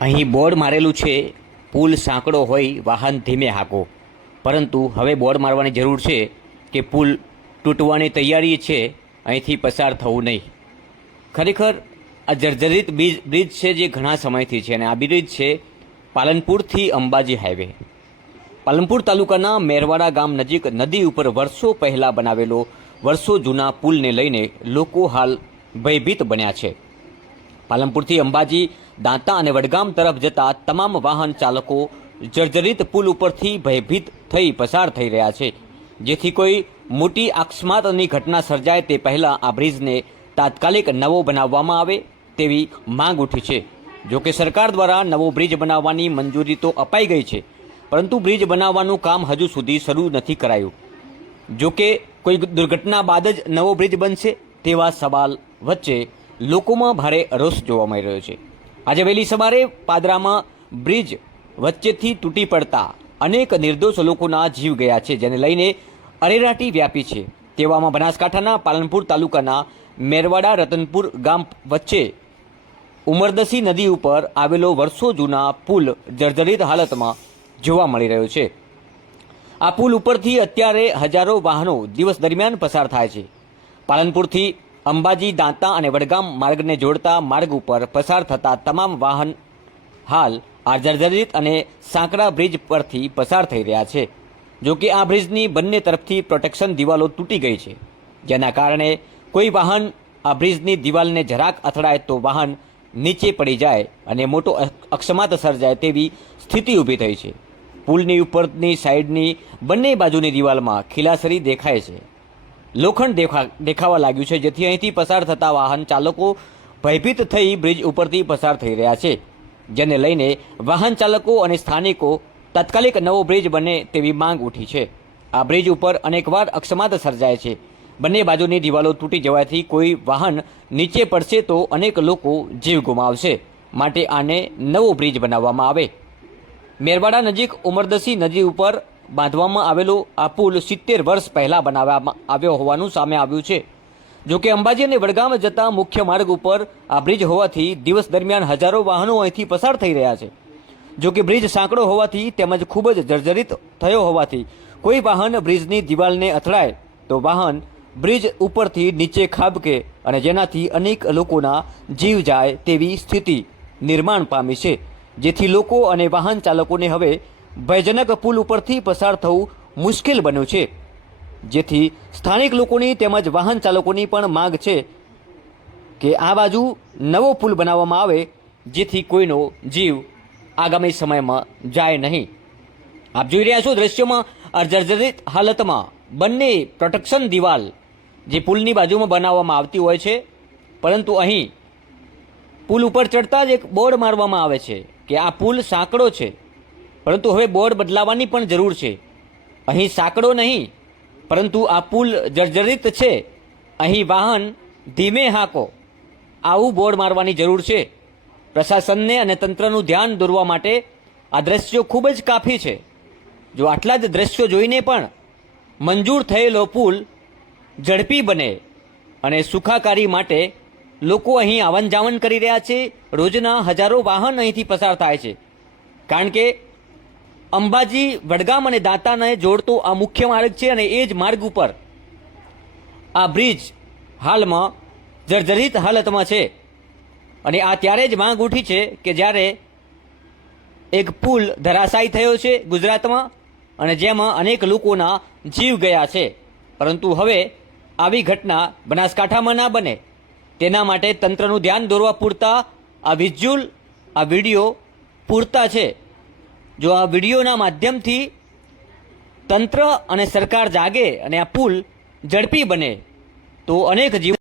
અહીં બોર્ડ મારેલું છે, પુલ સાંકડો હોય, વાહન ધીમે હાંકો. પરંતુ હવે બોર્ડ મારવાની જરૂર છે કે પુલ તૂટવાની તૈયારી છે, અહીંથી પસાર થવું નહીં. ખરેખર, આ જર્જરિત બ્રિજ બ્રિજ છે જે ઘણા સમયથી છે અને આ બ્રિજ છે પાલનપુરથી અંબાજી હાઈવે. પાલનપુર તાલુકાના મેરવાડા ગામ નજીક નદી ઉપર વર્ષો પહેલાં બનાવેલો, વર્ષો જૂના પુલને લઈને લોકો હાલ ભયભીત બન્યા છે. પાલનપુરથી અંબાજી, દાંતા અને વડગામ તરફ જતા તમામ વાહન ચાલકો જર્જરિત પુલ ઉપરથી ભયભીત થઈ પસાર થઈ રહ્યા છે. જેથી કોઈ મોટી અકસ્માતની ઘટના સર્જાય તે પહેલાં આ બ્રિજને તાત્કાલિક નવો બનાવવામાં આવે તેવી માંગ ઉઠી છે. જો કે સરકાર દ્વારા નવો બ્રિજ બનાવવાની મંજૂરી તો અપાઈ ગઈ છે, પરંતુ બ્રિજ બનાવવાનું કામ હજુ સુધી શરૂ નથી કરાયું. જો કે કોઈ દુર્ઘટના બાદ જ નવો બ્રિજ બનશે તેવા સવાલ વચ્ચે લોકોમાં ભારે રોષ જોવા મળી રહ્યો છે. આજે વહેલી સવારે પાદરામાં બ્રિજ વચ્ચેથી તૂટી પડતા અનેક નિર્દોષ લોકોના જીવ ગયા છે, જેને લઈને અરેરાટી વ્યાપી છે. તેવામાં બનાસકાંઠાના પાલનપુર તાલુકાના મેરવાડા રતનપુર ગામ વચ્ચે ઉમરદસી નદી ઉપર આવેલો વર્ષો જૂના પુલ જર્જરિત હાલતમાં જોવા મળી રહ્યો છે. આ પુલ ઉપરથી અત્યારે હજારો વાહનો દિવસ દરમિયાન પસાર થાય છે. પાલનપુરથી અંબાજી, દાંતા અને વડગામ માર્ગને જોડતા માર્ગ ઉપર પસાર થતા તમામ વાહન હાલ આ અને સાંકડા બ્રિજ પરથી પસાર થઈ રહ્યા છે. જો કે આ બ્રિજની બંને તરફથી પ્રોટેક્શન દિવાલો તૂટી ગઈ છે. જેના કારણે કોઈ વાહન આ બ્રિજની દિવાલને જરાક અથડાય તો વાહન નીચે પડી જાય અને મોટો અક્ષમાત સર્જાય તેવી સ્થિતિ ઊભી થઈ છે. પુલની ઉપરની સાઈડની બંને બાજુની દિવાલમાં ખીલાસરી દેખાય છે. લોખંડ દેખા દેખાવા લાગ્યું છે, જેથી અહીંથી પસાર થતા વાહન ચાલકો ભયભીત થઈ બ્રિજ ઉપરથી પસાર થઈ રહ્યા છે, જેને લઈને વાહન ચાલકો અને સ્થાનિકો તાત્કાલિક નવો બ્રિજ બને તેવી માંગ ઉઠી છે. આ બ્રિજ ઉપર અનેકવાર અકસ્માત સર્જાય છે. બંને બાજુની દિવાલો તૂટી જવાથી કોઈ વાહન નીચે પડશે તો અનેક લોકો જીવ ગુમાવશે માટે આને નવો બ્રિજ બનાવવામાં આવે. મેરવાડા નજીક ઉમરદસી નદી ઉપર બાંધવામાં આવેલો આ પુલ સિત્તેર વર્ષ પહેલાં બનાવવામાં આવ્યો હોવાનું સામે આવ્યું છે. જો કે અંબાજી અને વડગામ જતા મુખ્ય માર્ગ ઉપર આ બ્રિજ હોવાથી દિવસ દરમિયાન હજારો વાહનો અહીંથી પસાર થઈ રહ્યા છે. જો કે બ્રિજ સાંકડો હોવાથી તેમજ ખૂબ જ જર્જરિત થયો હોવાથી કોઈ વાહન બ્રિજની દિવાલને અથડાય તો વાહન બ્રિજ ઉપરથી નીચે ખાબકે અને જેનાથી અનેક લોકોના જીવ જાય તેવી સ્થિતિ નિર્માણ પામી છે. જેથી લોકો અને વાહન ચાલકોને હવે ભયજનક પુલ ઉપરથી પસાર થવું મુશ્કેલ બન્યું છે. જેથી સ્થાનિક લોકોની તેમજ વાહન ચાલકોની પણ માંગ છે કે આ બાજુ નવો પુલ બનાવવામાં આવે, જેથી કોઈનો જીવ આગામી સમયમાં જાય નહીં. આપ જોઈ રહ્યા છો દ્રશ્યમાં અર્જર્જરિત હાલતમાં બંને પ્રોટેક્શન દિવાલ જે પુલની બાજુમાં બનાવવામાં આવતી હોય છે, પરંતુ અહીં પુલ ઉપર ચડતા જ એક બોર્ડ મારવામાં આવે છે કે આ પુલ સાંકડો છે. પરંતુ હવે બોર્ડ બદલાવાની પણ જરૂર છે. અહીં સાંકડો નહીં, પરંતુ આ પુલ જર્જરિત છે. અહીં વાહન ધીમે હાંકો. આવું બોર્ડ મારવાની જરૂર છે. પ્રશાસનને અને તંત્રનું ધ્યાન દોરવા માટે આ દ્રશ્યો ખૂબ જ કાફી છે. જો આટલા જ દ્રશ્યો જોઈને પણ મંજૂર થયેલો પુલ ઝડપી બને અને સુખાકારી માટે લોકો અહીં આવન જાવન કરી રહ્યા છે. રોજના હજારો વાહન અહીંથી પસાર થાય છે. કારણ કે અંબાજી, વડગામ અને દાંતાને જોડતો આ મુખ્ય માર્ગ છે અને એ જ માર્ગ ઉપર આ બ્રિજ હાલમાં જર્જરિત હાલતમાં છે. અને આ ત્યારે જ માંગ ઉઠી છે કે જ્યારે એક પુલ ધરાશાયી થયો છે ગુજરાતમાં અને જેમાં અનેક લોકોના જીવ ગયા છે. પરંતુ હવે આવી ઘટના બનાસકાંઠામાં ના બને. તેના માટે તંત્રનું ધ્યાન દોરવા પૂરતા આ વિઝ્યુઅલ, આ વીડિયો પૂરતા છે. જો આ વિડીયોના માધ્યમથી તંત્ર અને સરકાર જાગે અને આ પુલ ઝડપી બને, તો અનેક જીવ